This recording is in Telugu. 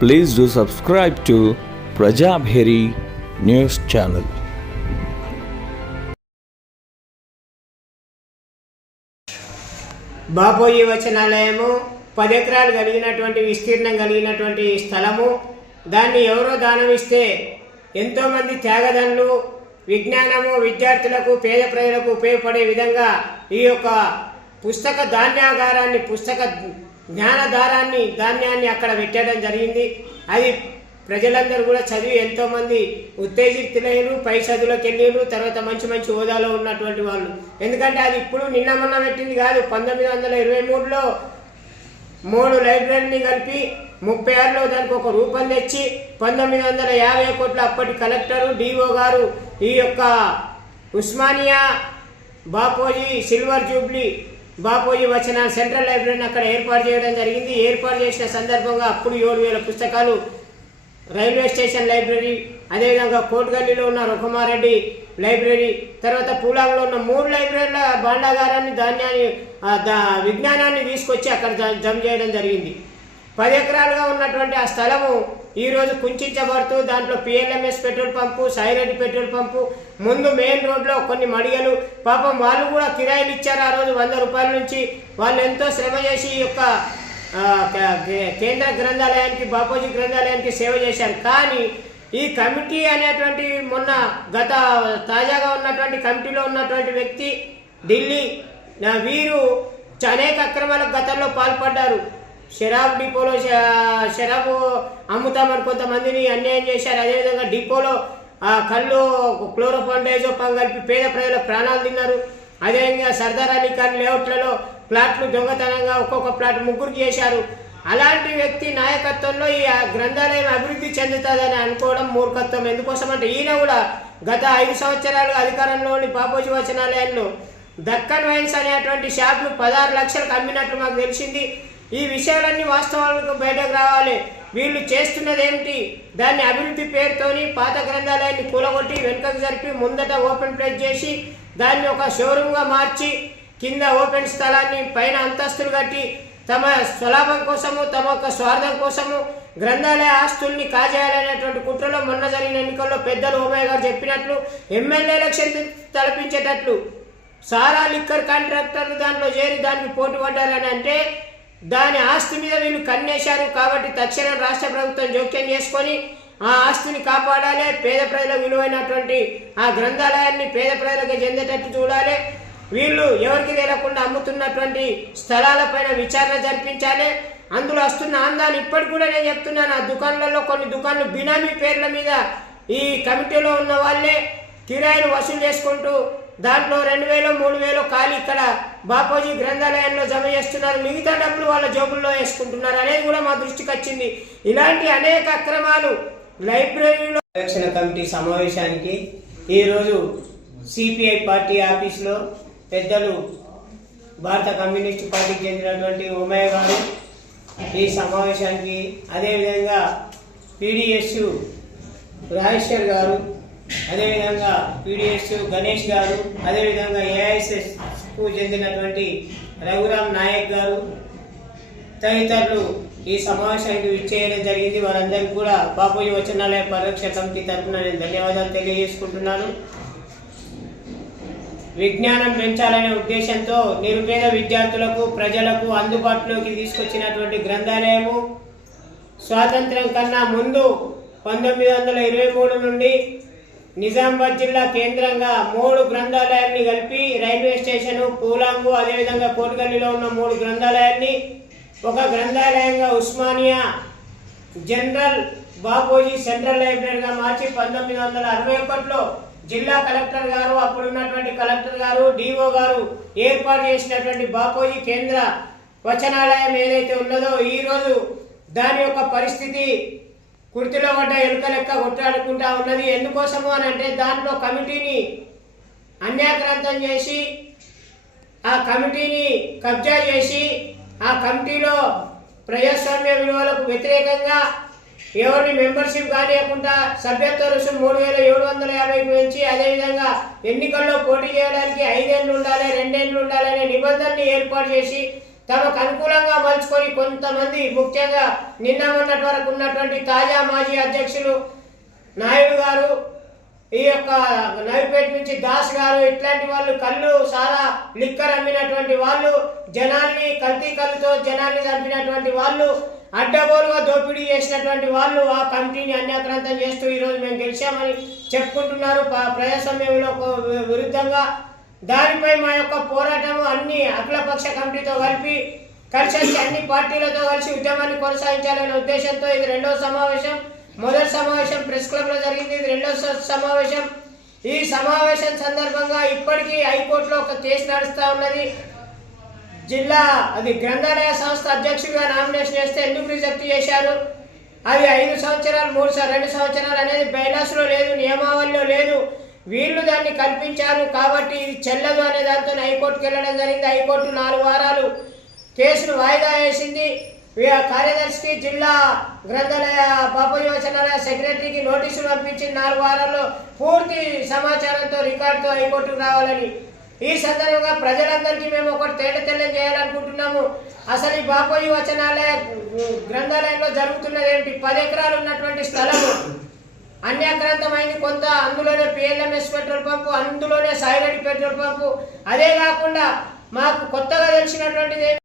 Please do subscribe to Prajabheri news channel. బాపోయి వచనాలయము పది ఎకరాలు కలిగినటువంటి విస్తీర్ణం కలిగినటువంటి స్థలము దాన్ని ఎవరో దానమిస్తే ఎంతోమంది త్యాగదనులు విజ్ఞానము విద్యార్థులకు పేద ప్రజలకు ఉపయోగపడే విధంగా ఈ యొక్క పుస్తక ధాన్యాగారాన్ని పుస్తక జ్ఞానధారాన్ని ధాన్యాన్ని అక్కడ పెట్టడం జరిగింది. అది ప్రజలందరూ కూడా చదివి ఎంతోమంది ఉత్తేజితులైనరు పై చదువులకు వెళ్ళిరు తర్వాత మంచి మంచి హోదాలో ఉన్నటువంటి వాళ్ళు. ఎందుకంటే అది ఇప్పుడు నిన్న మొన్న పెట్టింది కాదు. పంతొమ్మిది వందల ఇరవై మూడులో మూడు లైబ్రరీని కలిపి ముప్పై ఆరులో దానికి ఒక రూపం తెచ్చి పంతొమ్మిది వందల యాభై కోట్ల అప్పటి కలెక్టరు డిఓ గారు ఈ యొక్క ఉస్మానియా బాపోజీ సిల్వర్ జూబ్లీ బాపోయి వచ్చిన సెంట్రల్ లైబ్రరీని అక్కడ ఏర్పాటు చేయడం జరిగింది. ఏర్పాటు చేసిన సందర్భంగా అప్పుడు ఏడు వేల పుస్తకాలు రైల్వే స్టేషన్ లైబ్రరీ అదేవిధంగా కోటగల్లీలో ఉన్న రుఖమారెడ్డి లైబ్రరీ తర్వాత పూలాంలో ఉన్న మూడు లైబ్రరీల భాండాగారాన్ని ధాన్యాన్ని దా విజ్ఞానాన్ని తీసుకొచ్చి అక్కడ జ- జమ చేయడం జరిగింది. పది ఎకరాలుగా ఉన్నటువంటి ఆ స్థలము ఈరోజు కుంచబడుతూ దాంట్లో PLMS petrol pump Saireddy petrol pump ముందు మెయిన్ రోడ్లో కొన్ని మడిగలు. పాపం వాళ్ళు కూడా కిరాయిలు ఇచ్చారు ఆ రోజు వంద రూపాయల నుంచి. వాళ్ళు ఎంతో శ్రమ చేసి ఈ యొక్క కేంద్ర గ్రంథాలయానికి బాపూజీ గ్రంథాలయానికి సేవ చేశారు. కానీ ఈ కమిటీ అనేటువంటి మొన్న గత తాజాగా ఉన్నటువంటి కమిటీలో ఉన్నటువంటి వ్యక్తి ఢిల్లీ వీరు చ- అనేక అక్రమాలకు గతంలో పాల్పడ్డారు. షరాబ్ డిపోలో షరాబు అమ్ముతామని కొంతమందిని అన్యాయం చేశారు. అదేవిధంగా డిపోలో ఆ కళ్ళు క్లోరోఫాండైజోపాం కలిపి పేద ప్రజల ప్రాణాలు తిన్నారు. అదేవిధంగా సర్దార్ అలీ ఖాన్ లేఅవుట్లలో ప్లాట్లు దొంగతనంగా ఒక్కొక్క ప్లాట్ ముగ్గురు చేశారు. అలాంటి వ్యక్తి నాయకత్వంలో ఈ గ్రంథాలయం అభివృద్ధి చెందుతుందని అనుకోవడం మూర్ఖత్వం. ఎందుకోసం అంటే ఈయన కూడా గత ఐదు సంవత్సరాలు అధికారంలోని బాపూజీ వచనాలయంలో దక్కన్ వైన్స్ అనేటువంటి షాప్ను పదహారు లక్షలకు అమ్మినట్లు మాకు తెలిసింది. ఈ విషయాలన్నీ వాస్తవాలకు బయటకు రావాలి. వీళ్ళు చేస్తున్నది ఏమిటి దాన్ని అభివృద్ధి పేరుతోని పాత గ్రంథాలయాన్ని కూలగొట్టి వెనుకకు జరిపి ముందట ఓపెన్ ప్లేస్ చేసి దాన్ని ఒక షోరూమ్గా మార్చి కింద ఓపెన్ స్థలాన్ని పైన అంతస్తులు కట్టి తమ స్వలాభం కోసము తమ యొక్క స్వార్థం కోసము గ్రంథాలయ ఆస్తుల్ని కాజేయాలనేటువంటి కుట్రలో మొన్న జరిగిన ఎన్నికల్లో పెద్దలు ఓమయ్య గారు చెప్పినట్లు ఎమ్మెల్యే ఎలక్షన్ తలపించేటట్లు సారా లిక్కర్ కాంట్రాక్టర్లు దాంట్లో చేరి దానికి పోటీ పడ్డారని అంటే దాని ఆస్తి మీద వీళ్ళు కన్నేశారు కాబట్టి తక్షణం రాష్ట్ర ప్రభుత్వం జోక్యం చేసుకొని ఆ ఆస్తిని కాపాడాలి. పేద ప్రజల విలువైనటువంటి ఆ గ్రంథాలయాన్ని పేద ప్రజలకు చెందేటట్టు చూడాలి. వీళ్ళు ఎవరికి తెలియకుండా అమ్ముతున్నటువంటి స్థలాలపైన విచారణ జరిపించాలి. అందులో వస్తున్న ఆందాన్ని ఇప్పటికి కూడా నేను చెప్తున్నాను. ఆ దుకాణాలలో కొన్ని దుకాణాలు బినామీ పేర్ల మీద ఈ కమిటీలో ఉన్న వాళ్ళే కిరాయిలు వసూలు చేసుకుంటూ దాంట్లో రెండు వేలు మూడు వేలు ఖాళీ ఇక్కడ బాపోజీ గ్రంథాలయంలో జమ చేస్తున్నారు. మిగతా డబ్బులు వాళ్ళ జోబుల్లో వేసుకుంటున్నారు. అనేది కూడా మా దృష్టికి వచ్చింది. ఇలాంటి అనేక అక్రమాలు లైబ్రరీలో రక్షణ కమిటీ సమావేశానికి ఈరోజు సిపిఐ పార్టీ ఆఫీస్లో పెద్దలు భారత కమ్యూనిస్ట్ పార్టీకి చెందినటువంటి ఉమయ్య గారు ఈ సమావేశానికి అదేవిధంగా పీడిఎస్ రాజేశ్వర్ గారు అదేవిధంగా పీడిఎస్ గణేష్ గారు అదేవిధంగా ఏఐఎస్ఎస్కు చెందినటువంటి రఘురామ్ నాయక్ గారు తదితరులు ఈ సమావేశానికి విచ్చేయడం జరిగింది. వారందరికీ కూడా బాపూజీ వచనాలయ పరిరక్ష కమిటీ తరఫున నేను ధన్యవాదాలు తెలియజేసుకుంటున్నాను. విజ్ఞానం పెంచాలనే ఉద్దేశంతో నిరుపేద విద్యార్థులకు ప్రజలకు అందుబాటులోకి తీసుకొచ్చినటువంటి గ్రంథాలయము స్వాతంత్రం కన్నా ముందు పంతొమ్మిది వందల ఇరవై మూడు నుండి నిజామాబాద్ జిల్లా కేంద్రంగా మూడు గ్రంథాలయాన్ని కలిపి రైల్వే స్టేషను పూలాంగు అదేవిధంగా కోటగల్లిలో ఉన్న మూడు గ్రంథాలయాన్ని ఒక గ్రంథాలయంగా ఉస్మానియా జనరల్ బాబోజీ సెంట్రల్ లైబ్రరీగా మార్చి పంతొమ్మిది వందల అరవై ఒకటిలో జిల్లా కలెక్టర్ గారు అప్పుడున్నటువంటి కలెక్టర్ గారు డిఓ గారు ఏర్పాటు చేసినటువంటి బాపోజీ కేంద్ర వచనాలయం ఏదైతే ఉన్నదో ఈరోజు దాని యొక్క పరిస్థితి కుర్తిలో పడ్డ ఎలుక లెక్క కొట్టాడుకుంటా ఉన్నది. ఎందుకోసము అని అంటే దాంట్లో కమిటీని అన్యాక్రాంతం చేసి ఆ కమిటీని కబ్జా చేసి ఆ కమిటీలో ప్రజాస్వామ్య విలువలకు వ్యతిరేకంగా ఎవరిని మెంబర్షిప్ కానియకుండా సభ్యత్వ రుసుము మూడు వేల ఏడు వందల యాభైకి పెంచి అదేవిధంగా ఎన్నికల్లో పోటీ చేయడానికి ఐదేళ్ళు ఉండాలి రెండేళ్ళు ఉండాలనే నిబంధనని ఏర్పాటు చేసి తమకు అనుకూలంగా మలుచుకొని కొంతమంది ముఖ్యంగా నిన్న మొన్నటి వరకు ఉన్నటువంటి తాజా మాజీ అధ్యక్షులు నాయుడు గారు ఈ యొక్క నవిపేట నుంచి దాస్ గారు ఇట్లాంటి వాళ్ళు కళ్ళు సారా లిక్కర్ అమ్మినటువంటి వాళ్ళు జనాల్ని కల్తీ కళ్ళుతో జనాల్ని చంపినటువంటి వాళ్ళు అడ్డగోలుగా దోపిడీ చేసినటువంటి వాళ్ళు ఆ కమిటీని అన్యాక్రాంతం చేస్తూ ఈరోజు మేము గెలిచామని చెప్పుకుంటున్నారు. ప్రజాస్వామ్యంలో ఒక విరుద్ధంగా దానిపై మా యొక్క పోరాటం అన్ని అఖిలపక్ష కమిటీతో కలిపి కలిసి అన్ని పార్టీలతో కలిసి ఉద్యమాన్ని కొనసాగించాలనే ఉద్దేశంతో ఇది రెండవ సమావేశం. మొదటి సమావేశం ప్రెస్ క్లబ్లో జరిగింది. ఇది రెండవ సమావేశం. ఈ సమావేశం సందర్భంగా ఇప్పటికీ హైకోర్టులో ఒక కేసు నడుస్తూ ఉన్నది. జిల్లా అది గ్రంథాలయ సంస్థ అధ్యక్షుడిగా నామినేషన్ చేస్తే ఎందుకు రిజెక్ట్ చేశారు? అది ఐదు సంవత్సరాలు మూడు సార్ రెండు సంవత్సరాలు అనేది బైలాస్లో లేదు నియమావళిలో లేదు. వీళ్ళు దాన్ని కల్పించారు కాబట్టి ఇది చెల్లదు అనే దాంతో హైకోర్టుకి వెళ్ళడం జరిగింది. హైకోర్టు నాలుగు వారాలు కేసును వాయిదా వేసింది. కార్యదర్శికి జిల్లా గ్రంథాలయ పాప యోచనాలయ సెక్రటరీకి నోటీసులు పంపించి నాలుగు వారాల్లో పూర్తి సమాచారంతో రికార్డుతో హైకోర్టుకు రావాలని. ఈ సందర్భంగా ప్రజలందరికీ మేము ఒకటి తేట తెల్లం చేయాలనుకుంటున్నాము. అసలు ఈ బాపోయి వచనాలయ గ్రంథాలయంలో జరుగుతున్నది ఏంటి? పది ఎకరాలు ఉన్నటువంటి స్థలము. అన్యాక్రాంతమైంది. కొంత అందులోనే పిఎల్ఎంఎస్ పెట్రోల్ పంపు అందులోనే సాయిరెడ్డి పెట్రోల్ పంపు. అదే కాకుండా మాకు కొత్తగా తెలిసినటువంటిది